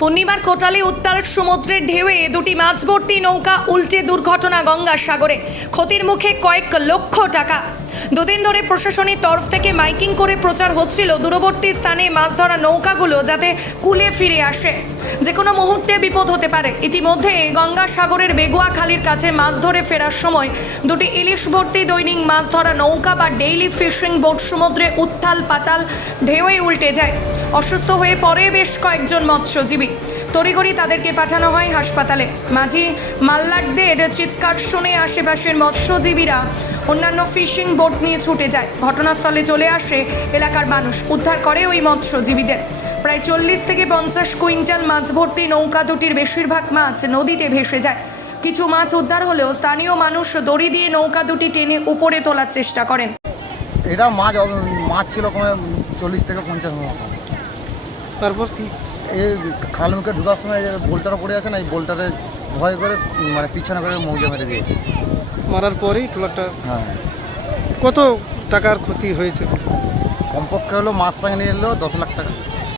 পূর্ণিমার কোটালে উত্তাল সমুদ্রের ঢেউয়ে দুটি মাছ ভর্তি নৌকা উল্টে দুর্ঘটনা গঙ্গাসাগরে, ক্ষতির মুখে কয়েক লক্ষ টাকা। দুদিন ধরে প্রশাসনের তরফ থেকে মাইকিং করে প্রচার হচ্ছিল দূরবর্তী স্থানে মাছ ধরা নৌকাগুলো যাতে কূলে ফিরে আসে, যে কোনো মুহূর্তে বিপদ হতে পারে। ইতিমধ্যে গঙ্গাসাগরের বেগুয়াখালীর কাছে মাছ ধরে ফেরার সময় দুটি ইলিশ ভর্তি দৈনিক মাছ ধরা নৌকা বা ডেইলি ফিশিং বোট সমুদ্রে উত্তাল পাতাল ঢেউয়ে উল্টে যায়। অসুস্থ হয়ে পড়ে বেশ কয়েকজন মৎস্যজীবী। তড়িঘড়ি তাদেরকে পাঠানো হয় হাসপাতালে। মাঝি মাল্লারদের চিৎকার শুনে আশেপাশের মৎস্যজীবীরা অন্যান্য ফিশিং বোট নিয়ে ছুটে যায়। ঘটনাস্থলে চলে আসে এলাকার মানুষ, উদ্ধার করে ওই মৎস্যজীবীদের। প্রায় 40 থেকে 50 কুইন্টাল মাছ ভর্তি নৌকা দুটির বেশিরভাগ মাছ নদীতে ভেসে যায়। কিছু মাছ উদ্ধার হলেও স্থানীয় মানুষ দড়ি দিয়ে নৌকা দুটি টেনে উপরে তোলার চেষ্টা করেন। এটা মাছ ছিল কমে 40 থেকে 50 মতো। তারপর কি এই খাল মুখে ঢোকার সময় যে বোল্টারও পড়ে আছে না, এই বোল্টারে ভয় করে মানে পিছনে করে মৌজা মেরে দিয়েছে। মারার পরেই ট্রলারটা। হ্যাঁ, কত টাকার ক্ষতি হয়েছে? কমপক্ষে হলো মাছ সঙ্গে নিয়ে এলো 10 লাখ টাকা।